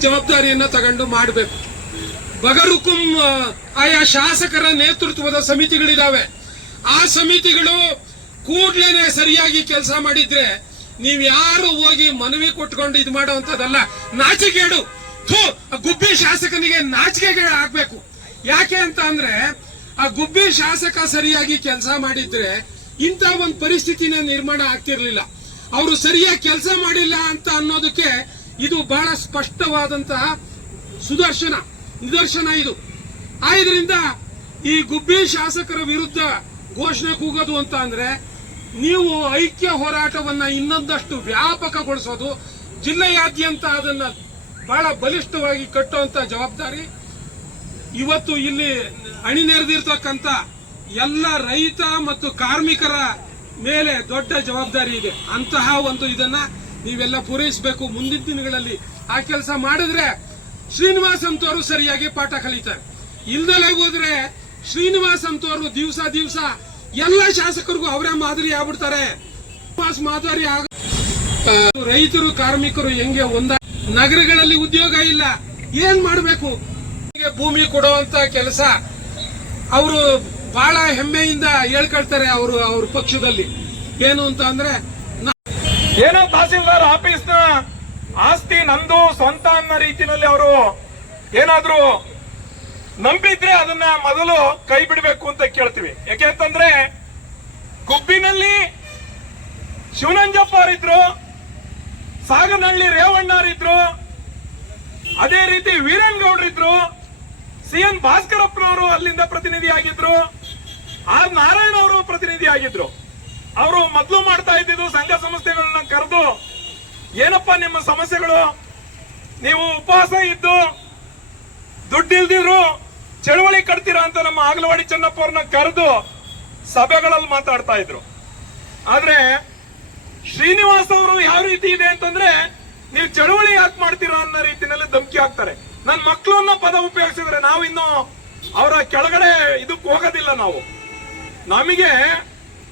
ಜವಾಬ್ದಾರಿಯನ್ನ ತಗೊಂಡು ಮಾಡಬೇಕು. ಬಗರುಕುಂ ಆಯಾ ಶಾಸಕರ ನೇತೃತ್ವದ ಸಮಿತಿಗಳಿದಾವೆ. ಆ ಸಮಿತಿಗಳು ಕೂಡ್ಲೇನೆ ಸರಿಯಾಗಿ ಕೆಲಸ ಮಾಡಿದ್ರೆ ನೀವ್ ಯಾರು ಹೋಗಿ ಮನವಿ ಕೊಟ್ಕೊಂಡು ಇದು ಮಾಡುವಂತದಲ್ಲ ನಾಚಿಕೆಡು. ಥೂ, ಆ ಗುಬ್ಬಿ ಶಾಸಕನಿಗೆ ನಾಚಿಕೆಗೆ ಆಗ್ಬೇಕು. ಯಾಕೆ ಅಂತ ಅಂದ್ರೆ, ಆ ಗುಬ್ಬಿ ಶಾಸಕ ಸರಿಯಾಗಿ ಕೆಲಸ ಮಾಡಿದ್ರೆ ಇಂಥ ಒಂದು ಪರಿಸ್ಥಿತಿನ ನಿರ್ಮಾಣ ಆಗ್ತಿರ್ಲಿಲ್ಲ. ಅವರು ಸರಿಯಾಗಿ ಕೆಲಸ ಮಾಡಿಲ್ಲ ಅಂತ ಅನ್ನೋದಕ್ಕೆ ಇದು ಬಹಳ ಸ್ಪಷ್ಟವಾದಂತಹ ಸುದರ್ಶನ, ನಿದರ್ಶನ ಇದು. ಆದ್ರಿಂದ ಈ ಗುಬ್ಬಿ ಶಾಸಕರ ವಿರುದ್ಧ ಘೋಷಣೆ ಕೂಗೋದು ಅಂತ ಅಂದ್ರೆ ನೀವು ಐಕ್ಯ ಹೋರಾಟವನ್ನ ಇನ್ನೊಂದಷ್ಟು ವ್ಯಾಪಕಗೊಳಿಸೋದು, ಜಿಲ್ಲೆಯಾದ್ಯಂತ ಅದನ್ನ ಬಹಳ ಬಲಿಷ್ಠವಾಗಿ ಕಟ್ಟುವಂತ ಜವಾಬ್ದಾರಿ. ಇವತ್ತು ಇಲ್ಲಿ ಅಣಿ ನೆರೆದಿರ್ತಕ್ಕಂಥ ಎಲ್ಲ ರೈತ ಮತ್ತು ಕಾರ್ಮಿಕರ ಮೇಲೆ ದೊಡ್ಡ ಜವಾಬ್ದಾರಿ ಇದೆ. ಅಂತಹ ಒಂದು ಇದನ್ನ ನೀವೆಲ್ಲ ಪೂರೈಸಬೇಕು ಮುಂದಿನ ದಿನಗಳಲ್ಲಿ ಆ ಕೆಲಸ ಮಾಡಿದ್ರೆ ಶ್ರೀನಿವಾಸ್ ಅಂತವರು ಸರಿಯಾಗಿ ಪಾಠ ಕಲಿತಾರೆ. ಇಲ್ದಲೇ ಹೋದ್ರೆ ಶ್ರೀನಿವಾಸ್ ಅಂತವರು ದಿವಸ ದಿವಸ ಎಲ್ಲ ಶಾಸಕರಿಗೂ ಅವರೇ ಮಾದರಿ ಆಗ್ಬಿಡ್ತಾರೆ. ಮಾದರಿ ಆಗ ರೈತರು ಕಾರ್ಮಿಕರು ಹೆಂಗೆ ಒಂದ ನಗರಗಳಲ್ಲಿ ಉದ್ಯೋಗ ಇಲ್ಲ. ಏನ್ ಮಾಡಬೇಕು? ಭೂಮಿ ಕೊಡುವಂತ ಕೆಲಸ ಅವರು ಬಹಳ ಹೆಮ್ಮೆಯಿಂದ ಹೇಳ್ಕೊಳ್ತಾರೆ ಅವರು ಅವ್ರ ಪಕ್ಷದಲ್ಲಿ. ಏನು ಅಂತ ಅಂದ್ರೆ ಏನೋ ತಹಸೀಲ್ದಾರ್ ಆಫೀಸ್ನ ಆಸ್ತಿ ನಂದು ಸ್ವಂತ ಅನ್ನೋ ರೀತಿನಲ್ಲಿ ಅವರು ಏನಾದ್ರೂ ನಂಬಿದ್ರೆ ಅದನ್ನ ಮೊದಲು ಕೈ ಬಿಡಬೇಕು ಅಂತ ಕೇಳ್ತೀವಿ. ಯಾಕೆ ಅಂತಂದ್ರೆ ಗುಬ್ಬಿನಲ್ಲಿ ಶಿವನಂಜಪ್ಪ ಅವರಿದ್ರು ಸಾಗನಹಳ್ಳಿ ರೇವಣ್ಣರಿದ್ರು ಅದೇ ರೀತಿ ವೀರೇನ್ ಗೌಡ್ರಿದ್ರು ಸಿ ಎನ್ ಭಾಸ್ಕರಪ್ಪನವರು ಅಲ್ಲಿಂದ ಪ್ರತಿನಿಧಿ ಆಗಿದ್ರು ಆರ್ ನಾರಾಯಣ ಅವರು ಪ್ರತಿನಿಧಿ ಆಗಿದ್ರು ಅವರು ಮೊದಲು ಮಾಡ್ತಾ ಇದ್ದಿದ್ದು ಸಂಘ ಸಂಸ್ಥೆಗಳನ್ನ ಕರೆದು, ಏನಪ್ಪ ನಿಮ್ಮ ಸಮಸ್ಯೆಗಳು? ನೀವು ಉಪವಾಸ ಇದ್ದು, ದುಡ್ಡಿಲ್ದಿದ್ರು ಚಳವಳಿ ಕಟ್ತೀರಾ ಅಂತ ನಮ್ಮ ಆಗಲವಾಡಿ ಚೆನ್ನಪ್ಪ ಅವ್ರನ್ನ ಕರೆದು ಸಭೆಗಳಲ್ಲಿ ಮಾತಾಡ್ತಾ ಇದ್ರು. ಆದ್ರೆ ಶ್ರೀನಿವಾಸ್ ಅವರು ಯಾವ ರೀತಿ ಇದೆ ಅಂತಂದ್ರೆ, ನೀವು ಚಳವಳಿ ಯಾಕೆ ಮಾಡ್ತೀರಾ ಅನ್ನೋ ರೀತಿನಲ್ಲಿ ಧಮಕಿ ಹಾಕ್ತಾರೆ. ನನ್ನ ಮಕ್ಕಳು ಅನ್ನೋ ಪದ ಉಪಯೋಗಿಸಿದ್ರೆ ನಾವು ಇನ್ನು ಅವರ ಕೆಳಗಡೆ ಇದಕ್ಕೆ ಹೋಗೋದಿಲ್ಲ ನಾವು. ನಮಗೆ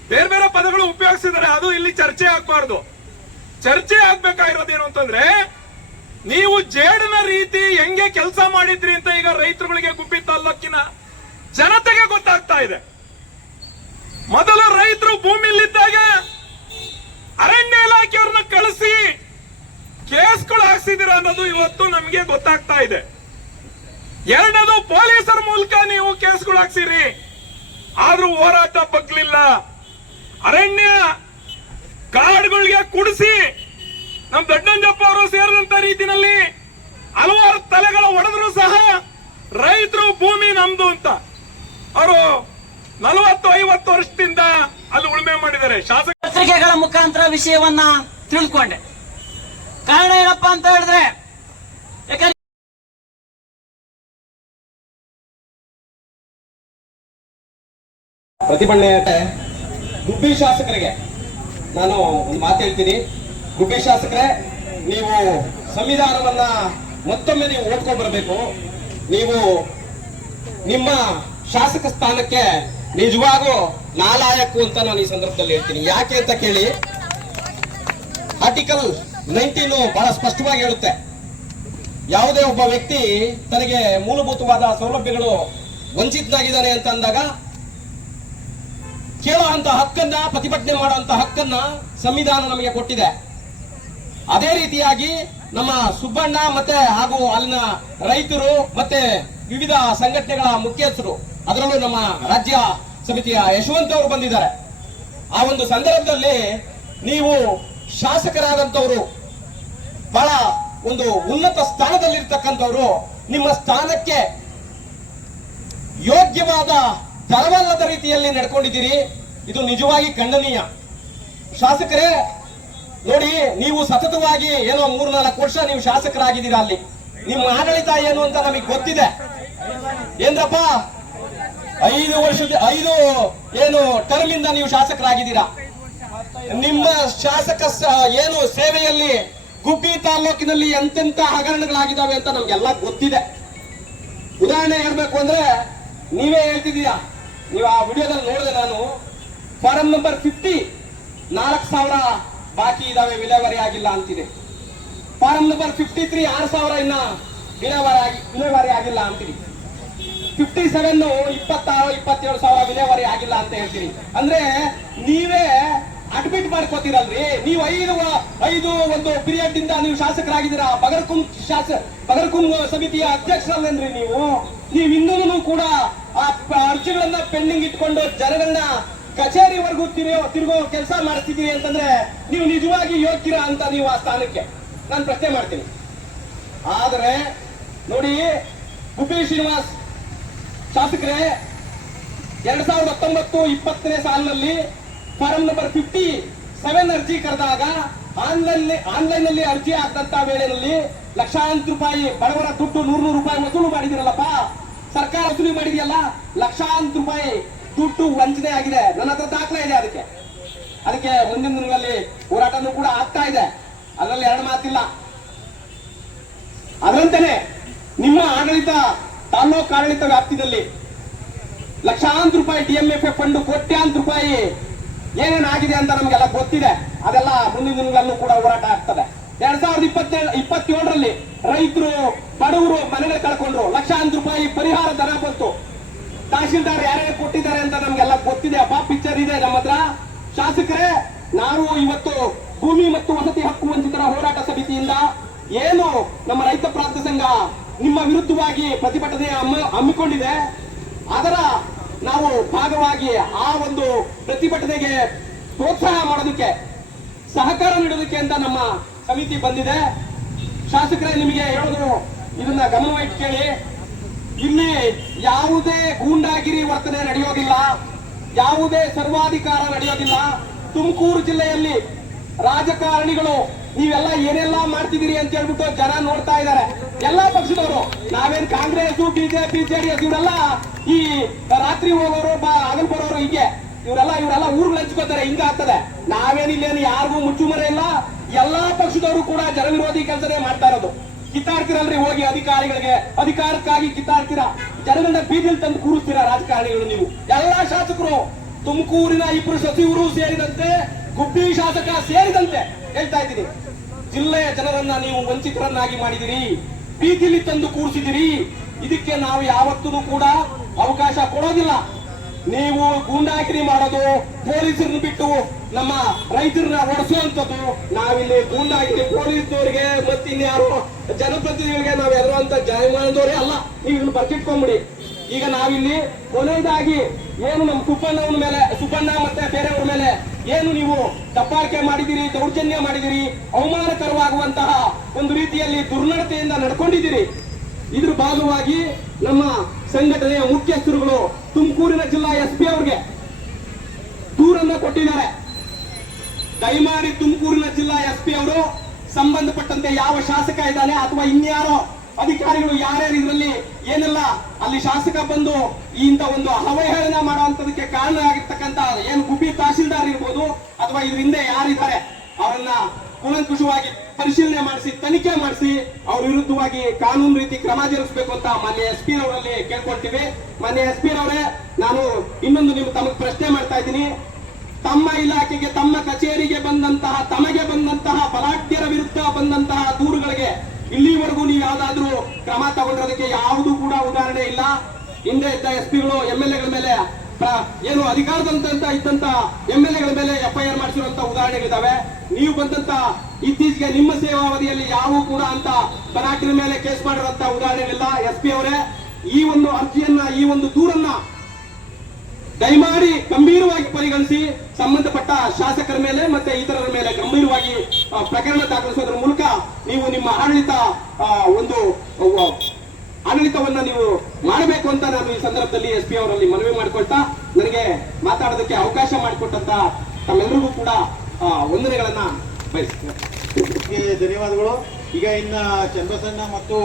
ಬೇರೆ ಬೇರೆ ಪದಗಳು ಉಪಯೋಗಿಸಿದರೆ ಅದು ಇಲ್ಲಿ ಚರ್ಚೆ ಆಗ್ಬಾರ್ದು. ಚರ್ಚೆ ಆಗ್ಬೇಕಾಗಿರೋದೇನು ಅಂತಂದ್ರೆ, ನೀವು ಜೇಡಿನ ರೀತಿ ಹೆಂಗೆ ಕೆಲಸ ಮಾಡಿದ್ರಿ ಅಂತ ಈಗ ರೈತರುಗಳಿಗೆ ಗುಬ್ಬಿ ತಾಲ್ಲೂಕಿನ ಜನತೆಗೆ ಗೊತ್ತಾಗ್ತಾ ಇದೆ. ಮೊದಲು ರೈತರು ಭೂಮಿಲಿದ್ದಾಗ ಅರಣ್ಯ ಇಲಾಖೆಯವ್ರನ್ನ ಕಳಿಸಿ ಕೇಸ್ಗಳು ಹಾಕ್ಸಿದಿರ ಅನ್ನೋದು ಇವತ್ತು ನಮಗೆ ಗೊತ್ತಾಗ್ತಾ ಇದೆ. ಎರಡನೇದು ಪೊಲೀಸರ ಮೂಲಕ ನೀವು ಕೇಸ್ಗಳು ಹಾಕ್ಸಿರಿ. ಆದ್ರೂ ಹೋರಾಟ ಬಗ್ಲಿಲ್ಲ. ಅರಣ್ಯ ಕಾಡುಗಳಿಗೆ ಕುಡಿಸಿ ನಮ್ ದೊಡ್ಡಂಜಪ್ಪ ಅವರು ಸೇರಿದಂತ ರೀತಿಯಲ್ಲಿ ಹಲವಾರು ತಲೆಗಳ ಒಡೆದ್ರು ಸಹ ರೈತರು ಭೂಮಿ ನಮ್ದು ಅಂತ. ಅವರು ನಲವತ್ತು ಐವತ್ತು ವರ್ಷದಿಂದ ಅಲ್ಲಿ ಉಳುಮೆ ಮಾಡಿದ್ದಾರೆ. ಶಾಸಕ ಪತ್ರಿಕೆಗಳ ಮುಖಾಂತರ ವಿಷಯವನ್ನ ತಿಳ್ಕೊಂಡೆ. ಕಾರಣ ಏನಪ್ಪ ಅಂತ ಹೇಳಿದ್ರೆ ಯಾಕಂದ್ರೆ ಪ್ರತಿಭಟನೆ ಗುಬ್ಬಿ ಶಾಸಕರಿಗೆ ನಾನು ಒಂದು ಮಾತು ಹೇಳ್ತೀನಿ. ಗುಬ್ಬಿ ಶಾಸಕರೇ, ನೀವು ಸಂವಿಧಾನವನ್ನ ಮತ್ತೊಮ್ಮೆ ನೀವು ಓದ್ಕೊಂಡ್ ಬರಬೇಕು. ನೀವು ನಿಮ್ಮ ಶಾಸಕ ಸ್ಥಾನಕ್ಕೆ ನಿಜವಾಗೂ ನಾಲಾಯಕು ಅಂತ ನಾನು ಈ ಸಂದರ್ಭದಲ್ಲಿ ಹೇಳ್ತೀನಿ. ಯಾಕೆ ಅಂತ ಕೇಳಿ, ಆರ್ಟಿಕಲ್ ನೈನ್ಟೀನ್ ಬಹಳ ಸ್ಪಷ್ಟವಾಗಿ ಹೇಳುತ್ತೆ. ಯಾವುದೇ ಒಬ್ಬ ವ್ಯಕ್ತಿ ತನಗೆ ಮೂಲಭೂತವಾದ ಸೌಲಭ್ಯಗಳು ವಂಚಿತನಾಗಿದ್ದಾನೆ ಅಂತ ಅಂದಾಗ ಕೇಳುವಂತ ಹಕ್ಕನ್ನ, ಪ್ರತಿಭಟನೆ ಮಾಡುವಂತ ಹಕ್ಕನ್ನ ಸಂವಿಧಾನ ನಮಗೆ ಕೊಟ್ಟಿದೆ. ಅದೇ ರೀತಿಯಾಗಿ ನಮ್ಮ ಸುಬ್ಬಣ್ಣ ಮತ್ತೆ ಹಾಗೂ ಅಲ್ಲಿನ ರೈತರು ಮತ್ತೆ ವಿವಿಧ ಸಂಘಟನೆಗಳ ಮುಖ್ಯಸ್ಥರು, ಅದರಲ್ಲೂ ನಮ್ಮ ರಾಜ್ಯ ಸಮಿತಿಯ ಯಶವಂತ್ ಅವರು ಬಂದಿದ್ದಾರೆ. ಆ ಒಂದು ಸಂದರ್ಭದಲ್ಲಿ ನೀವು ಶಾಸಕರಾದಂತವರು ಬಹಳ ಒಂದು ಉನ್ನತ ಸ್ಥಾನದಲ್ಲಿರ್ತಕ್ಕಂಥವ್ರು ನಿಮ್ಮ ಸ್ಥಾನಕ್ಕೆ ಯೋಗ್ಯವಾದ ತರವಲ್ಲದ ರೀತಿಯಲ್ಲಿ ನಡ್ಕೊಂಡಿದ್ದೀರಿ, ಇದು ನಿಜವಾಗಿ ಖಂಡನೀಯ. ಶಾಸಕರೇ, ನೋಡಿ, ನೀವು ಸತತವಾಗಿ ಏನೋ ಮೂರ್ನಾಲ್ಕು ವರ್ಷ ನೀವು ಶಾಸಕರಾಗಿದ್ದೀರಾ ಅಲ್ಲಿ. ನಿಮ್ಮ ಆಡಳಿತ ಏನು ಅಂತ ನಮಗೆ ಗೊತ್ತಿದೆ. ಏನ್ರಪ್ಪ? ಐದು ವರ್ಷದ, ಐದು ಏನು ಟರ್ಮ್ ಇಂದ ನೀವು ಶಾಸಕರಾಗಿದ್ದೀರಾ? ನಿಮ್ಮ ಶಾಸಕ ಏನು ಸೇವೆಯಲ್ಲಿ ಗುಬ್ಬಿ ತಾಲೂಕಿನಲ್ಲಿ ಎಂತೆಂತ ಹಗರಣಗಳಾಗಿದ್ದಾವೆ ಅಂತ ನಮ್ಗೆಲ್ಲ ಗೊತ್ತಿದೆ. ಉದಾಹರಣೆ ಹೇಳ್ಬೇಕು ಅಂದ್ರೆ, ನೀವೇ ಹೇಳ್ತಿದ್ದೀರಾ ನೀವು ಆ ವಿಡಿಯೋದಲ್ಲಿ ನೋಡಿದೆ ನಾನು ಫಾರಂ ನಂಬರ್ ಫಿಫ್ಟಿ ನಾಲ್ಕು ಸಾವಿರ ಬಾಕಿ ಇದಾವೆ, ವಿಲೇವಾರಿ ಆಗಿಲ್ಲ ಅಂತಿದೆ. ಫಾರಂ ನಂಬರ್ ಫಿಫ್ಟಿ ತ್ರೀ ಆರು ಸಾವಿರ ಇನ್ನ ವಿಲೇವಾರಿ ಆಗಿ ವಿಲೇವಾರಿ ಆಗಿಲ್ಲ ಅಂತೀರಿ ಫಿಫ್ಟಿ ಸೆವೆನ್ ಇಪ್ಪತ್ತಾರು, ಇಪ್ಪತ್ತೇಳು ಸಾವಿರ ವಿಲೇವಾರಿ ಆಗಿಲ್ಲ ಅಂತ ಹೇಳ್ತೀರಿ ಅಂದ್ರೆ ನೀವೇ ಅಡ್ಮಿಟ್ ಮಾಡ್ಕೋತೀರಲ್ರಿ? ನೀವು ಐದು ಐದು ಒಂದು ಪೀರಿಯಡ್ ಇಂದ ನೀವು ಶಾಸಕರಾಗಿದ್ದೀರಾ? ಬಗರ್ಕುಂ ಶಾಸ ಬಗರ್ಕುಂ ಸಮಿತಿಯ ಅಧ್ಯಕ್ಷರಲ್ಲೇನ್ರಿ ನೀವು? ನೀವು ಇನ್ನೂ ಕೂಡ ಆ ಅರ್ಜಿಗಳನ್ನ ಪೆಂಡಿಂಗ್ ಇಟ್ಕೊಂಡು ಜನಗಳನ್ನ ಕಚೇರಿವರೆಗೂ ತಿರುಗೋ ತಿರುಗೋ ಕೆಲಸ ಮಾಡ್ತಿದ್ದೀರಿ ಅಂತಂದ್ರೆ ನೀವು ನಿಜವಾಗಿ ಯೋಗ್ಯರ ಅಂತ ನೀವು ಆ ಸ್ಥಾನಕ್ಕೆ? ನಾನು ಪ್ರಶ್ನೆ ಮಾಡ್ತೀನಿ. ಆದರೆ ನೋಡಿ, ಗುಬ್ಬಿ ಶ್ರೀನಿವಾಸ್ ಶಾಸಕರೇ, ಎರಡ್ ಸಾವಿರದ ಹತ್ತೊಂಬತ್ತು ಇಪ್ಪತ್ತನೇ ಸಾಲಿನಲ್ಲಿ ಫಾರಂ ನಂಬರ್ ಫಿಫ್ಟಿ ಸೆವೆನ್ ಅರ್ಜಿ ಕರೆದಾಗ ಆನ್ಲೈನ್ ಆನ್ಲೈನ್ನಲ್ಲಿ ಅರ್ಜಿ ಹಾಕಿದಂತ ವೇಳೆಯಲ್ಲಿ ಲಕ್ಷಾಂತರ ರೂಪಾಯಿ ಬಡವರ ದುಡ್ಡು ನೂರು ನೂರು ರೂಪಾಯಿ ವಸೂಲು ಮಾಡಿದಿರಲ್ಲಪ್ಪ ಸರ್ಕಾರ ವಸೂಲಿ ಮಾಡಿದೆಯಲ್ಲ, ಲಕ್ಷಾಂತರ ರೂಪಾಯಿ ದುಡ್ಡು ವಂಚನೆ ಆಗಿದೆ. ನನ್ನ ಹತ್ರ ದಾಖಲೆ ಇದೆ ಅದಕ್ಕೆ. ಅದಕ್ಕೆ ಮುಂದಿನ ದಿನಗಳಲ್ಲಿ ಹೋರಾಟನೂ ಕೂಡ ಆಗ್ತಾ ಇದೆ. ಅದರಲ್ಲಿ ಎರಡು ಮಾತಿಲ್ಲ. ಅದರಂತೆಯೇ ನಿಮ್ಮ ಆಡಳಿತ, ತಾಲೂಕು ಆಡಳಿತ ವ್ಯಾಪ್ತಿಯಲ್ಲಿ ಲಕ್ಷಾಂತರ ರೂಪಾಯಿ ಡಿಎಂಎಫ್ ಫಂಡ್ ಕೋಟ್ಯಾಂತರ ರೂಪಾಯಿ ಏನೇನಾಗಿದೆ ಅಂತ ನಮಗೆಲ್ಲ ಗೊತ್ತಿದೆ. ಅದೆಲ್ಲ ಮುಂದಿನ ದಿನಗಳಲ್ಲೂ ಕೂಡ ಹೋರಾಟ ಆಗ್ತದೆ. ಎರಡ್ ಸಾವಿರದ ಇಪ್ಪತ್ತೇಳು, ಇಪ್ಪತ್ತೇಳರಲ್ಲಿ ರೈತರು, ಬಡವರು ಮನೆಗಳು ಕಳ್ಕೊಂಡ್ರು. ಲಕ್ಷಾಂತರ ರೂಪಾಯಿ ಪರಿಹಾರ ದರ ಬಂತು. ತಹಶೀಲ್ದಾರ್ ಯಾರ್ಯಾರು ಕೊಟ್ಟಿದ್ದಾರೆ ಅಂತ ನಮ್ಗೆಲ್ಲ ಗೊತ್ತಿದೆ. ಅಪ್ಪ ಪಿಕ್ಚರ್ ಇದೆ ನಮ್ಮ ಹತ್ರ. ಶಾಸಕರೇ ನಾವು ಇವತ್ತು ಭೂಮಿ ಮತ್ತು ವಸತಿ ಹಕ್ಕು ವಂಚಿತರ ಹೋರಾಟ ಸಮಿತಿಯಿಂದ ಏನು ನಮ್ಮ ರೈತ ಪ್ರಾಂತ ಸಂಘ ನಿಮ್ಮ ವಿರುದ್ಧವಾಗಿ ಪ್ರತಿಭಟನೆ ಹಮ್ಮ- ಹಮ್ಮಿಕೊಂಡಿದೆ. ಅದರ ನಾವು ಭಾಗವಾಗಿ ಆ ಒಂದು ಪ್ರತಿಭಟನೆಗೆ ಪ್ರೋತ್ಸಾಹ ಮಾಡೋದಕ್ಕೆ, ಸಹಕಾರ ನೀಡೋದಕ್ಕೆ ಅಂತ ನಮ್ಮ ಸಮಿತಿ ಬಂದಿದೆ. ಶಾಸಕರೇ, ನಿಮಗೆ ಹೇಳೋದು ಇದನ್ನ ಗಮನವಾಗಿ ಕೇಳಿ ಇಲ್ಲಿ ಯಾವುದೇ ಗೂಂಡಾಗಿರಿ ವರ್ತನೆ ನಡೆಯೋದಿಲ್ಲ. ಯಾವುದೇ ಸರ್ವಾಧಿಕಾರ ನಡೆಯೋದಿಲ್ಲ. ತುಮಕೂರು ಜಿಲ್ಲೆಯಲ್ಲಿ ರಾಜಕಾರಣಿಗಳು ನೀವೆಲ್ಲ ಏನೆಲ್ಲ ಮಾಡ್ತಿದ್ದೀರಿ ಅಂತ ಹೇಳ್ಬಿಟ್ಟು ಜನ ನೋಡ್ತಾ ಇದ್ದಾರೆ. ಎಲ್ಲಾ ಪಕ್ಷದವರು, ನಾವೇನ್ ಕಾಂಗ್ರೆಸ್ ಬಿಜೆಪಿ ಜೆಡಿಎಸ್ ಇವರೆಲ್ಲ ಈ ರಾತ್ರಿ ಹೋಗೋರು ಬರೋರು ಹೀಗೆ. ಇವರೆಲ್ಲ ಇವರೆಲ್ಲ ಊರು ಹಂಚ್ಕೋತಾರೆ ಹಿಂಗ ಆಗ್ತದೆ. ನಾವೇನಿಲ್ಲೇನು ಯಾರಿಗೂ ಮುಚ್ಚುಮರೆ ಇಲ್ಲ. ಎಲ್ಲಾ ಪಕ್ಷದವರು ಕೂಡ ಜನ ವಿರೋಧಿ ಕೆಲಸನೇ ಮಾಡ್ತಾ ಇರೋದು. ಕಿತ್ತಾಡ್ತಿರಲ್ರಿ, ಹೋಗಿ ಅಧಿಕಾರಿಗಳಿಗೆ. ಅಧಿಕಾರಕ್ಕಾಗಿ ಕಿತ್ತಾಡ್ತೀರಾ? ಜನಗಳನ್ನ ಬೀದಿಲ್ ತಂದು ಕೂರಿಸ್ತೀರಾ ರಾಜಕಾರಣಿಗಳು ನೀವು? ಎಲ್ಲಾ ಶಾಸಕರು, ತುಮಕೂರಿನ ಇಬ್ಬರು ಸಚಿವರು ಸೇರಿದಂತೆ, ಗುಬ್ಬಿ ಶಾಸಕ ಸೇರಿದಂತೆ ಹೇಳ್ತಾ ಇದ್ದೀನಿ. ಜಿಲ್ಲೆಯ ಜನರನ್ನ ನೀವು ವಂಚಿತರನ್ನಾಗಿ ಮಾಡಿದಿರಿ. ಬೀದಿಲಿ ತಂದು ಕೂರಿಸಿದಿರಿ. ಇದಕ್ಕೆ ನಾವು ಯಾವತ್ತೂ ಕೂಡ ಅವಕಾಶ ಕೊಡೋದಿಲ್ಲ. ನೀವು ಗೂಂಡಾಗಿರಿ ಮಾಡೋದು, ಪೊಲೀಸರನ್ನು ಬಿಟ್ಟು ನಮ್ಮ ರೈತರನ್ನ ಓಡಿಸುವಂತದ್ದು ನಾವಿಲ್ಲಿ ಗೂಂಡಾಗಿರಿ, ಪೊಲೀಸ್ನವರಿಗೆ ಮತ್ತೆ ಇನ್ಯಾರು ಜನಪ್ರತಿನಿಧಿಗಳಿಗೆ ನಾವು ಎದುರುವಂತ ಜಯಮಾನದವರೇ ಅಲ್ಲ, ನೀವು ಇದನ್ನು ಬರ್ತಿಟ್ಕೊಂಬಿಡಿ. ಈಗ ನಾವಿಲ್ಲಿ ಕೊನೆಯದಾಗಿ ಏನು ನಮ್ಮ ಸುಬ್ಬಣ್ಣವ್ರ ಮೇಲೆ, ಸುಬ್ಬಣ್ಣ ಮತ್ತೆ ಬೇರೆಯವ್ರ ಮೇಲೆ ಏನು ನೀವು ತಪ್ಪಾಳಿಕೆ ಮಾಡಿದಿರಿ, ದೌರ್ಜನ್ಯ ಮಾಡಿದಿರಿ, ಅವಮಾನಕರವಾಗುವಂತಹ ಒಂದು ರೀತಿಯಲ್ಲಿ ದುರ್ನಡತೆಯಿಂದ ನಡ್ಕೊಂಡಿದ್ದೀರಿ. ಇದ್ರ ಭಾಗವಾಗಿ ನಮ್ಮ ಸಂಘಟನೆಯ ಮುಖ್ಯಸ್ಥರುಗಳು ತುಮಕೂರಿನ ಜಿಲ್ಲಾ ಎಸ್ ಪಿ ಅವರಿಗೆ ದೂರನ್ನ ಕೊಟ್ಟಿದ್ದಾರೆ. ದಯಮಾಡಿ ತುಮಕೂರಿನ ಜಿಲ್ಲಾ ಎಸ್ ಪಿ ಅವರು ಸಂಬಂಧಪಟ್ಟಂತೆ ಯಾವ ಶಾಸಕ ಇದ್ದಾನೆ ಅಥವಾ ಇನ್ಯಾರೋ ಅಧಿಕಾರಿಗಳು ಯಾರ್ಯಾರು ಇದರಲ್ಲಿ ಏನೆಲ್ಲ ಅಲ್ಲಿ ಶಾಸಕ ಬಂದು ಇಂತ ಒಂದು ಅವಹೇಳನ ಮಾಡುವಂತದಕ್ಕೆ ಕಾರಣ ಆಗಿರ್ತಕ್ಕಂತ ಏನು ಗುಬ್ಬಿ ತಹಶೀಲ್ದಾರ್ ಇರ್ಬೋದು ಅಥವಾ ಇದ್ರ ಹಿಂದೆ ಯಾರಿದ್ದಾರೆ, ಅವರನ್ನ ಕೂಲಂಕುಷವಾಗಿ ಪರಿಶೀಲನೆ ಮಾಡಿಸಿ, ತನಿಖೆ ಮಾಡಿಸಿ, ಅವ್ರ ವಿರುದ್ಧವಾಗಿ ಕಾನೂನು ರೀತಿ ಕ್ರಮ ಜರುಗಿಸಬೇಕು ಅಂತ ಮಾನ್ಯ ಎಸ್ ಪಿ ಅವರಲ್ಲಿ ಕೇಳ್ಕೊಳ್ತೀವಿ. ಮಾನ್ಯ ಎಸ್ ಪಿ ಅವರೇ ನಾನು ಇನ್ನೊಂದು ನಿಮ್ಗೆ ತಮಗೆ ಪ್ರಶ್ನೆ ಮಾಡ್ತಾ ಇದ್ದೀನಿ. ತಮ್ಮ ಇಲಾಖೆಗೆ, ತಮ್ಮ ಕಚೇರಿಗೆ ಬಂದಂತಹ, ತಮಗೆ ಬಂದಂತಹ ಬಲಾಢ್ಯರ ವಿರುದ್ಧ ಬಂದಂತಹ ದೂರುಗಳಿಗೆ ಇಲ್ಲಿವರೆಗೂ ನೀವು ಯಾವ್ದಾದ್ರೂ ಕ್ರಮ ತಗೊಂಡಿರೋದಕ್ಕೆ ಯಾವುದು ಕೂಡ ಉದಾಹರಣೆ ಇಲ್ಲ. ಹಿಂದೆ ಇದ್ದ ಎಸ್ ಪಿಗಳು ಎಂ ಎಲ್ ಎಗಳ ಮೇಲೆ ಏನು ಅಧಿಕಾರದಂತ ಇದ್ದಂತ ಎಂ ಎಲ್ ಎಗಳ ಮೇಲೆ ಎಫ್ಐಆರ್ ಮಾಡಿಸಿರುವಂತ ಉದಾಹರಣೆಗಳಿದಾವೆ. ನೀವು ಬಂದಂತ ಇತ್ತೀಚೆಗೆ ನಿಮ್ಮ ಸೇವಾವಧಿಯಲ್ಲಿ ಯಾವ ಕೂಡ ಅಂತ ಬಲಾಢ್ಯರ ಮೇಲೆ ಕೇಸ್ ಮಾಡಿರುವಂತ ಉದಾಹರಣೆಗಳಿಲ್ಲ. ಎಸ್ ಪಿ ಅವರೇ, ಈ ಒಂದು ಅರ್ಜಿಯನ್ನ, ಈ ಒಂದು ದೂರನ್ನ ದಯಮಾಡಿ ಗಂಭೀರವಾಗಿ ಪರಿಗಣಿಸಿ, ಸಂಬಂಧಪಟ್ಟ ಶಾಸಕರ ಮೇಲೆ ಮತ್ತೆ ಇತರರ ಮೇಲೆ ಗಂಭೀರವಾಗಿ ಪ್ರಕರಣ ದಾಖಲಿಸೋದ್ರ ಮೂಲಕ ನೀವು ನಿಮ್ಮ ಆಡಳಿತ ಒಂದು ಆಡಳಿತವನ್ನ ನೀವು ಮಾಡಬೇಕು ಅಂತ ನಾನು ಈ ಸಂದರ್ಭದಲ್ಲಿ ಎಸ್ ಪಿ ಅವರಲ್ಲಿ ಮನವಿ ಮಾಡಿಕೊಳ್ತಾ, ನನಗೆ ಮಾತಾಡೋದಕ್ಕೆ ಅವಕಾಶ ಮಾಡಿಕೊಟ್ಟಂತ ತಮ್ಮೆಲ್ಲರಿಗೂ ಕೂಡ ವಂದನೆಗಳನ್ನ ಧನ್ಯವಾದಗಳು. ಈಗ ಇನ್ನ ಚಂದ್ರಸಣ್ಣ ಮತ್ತು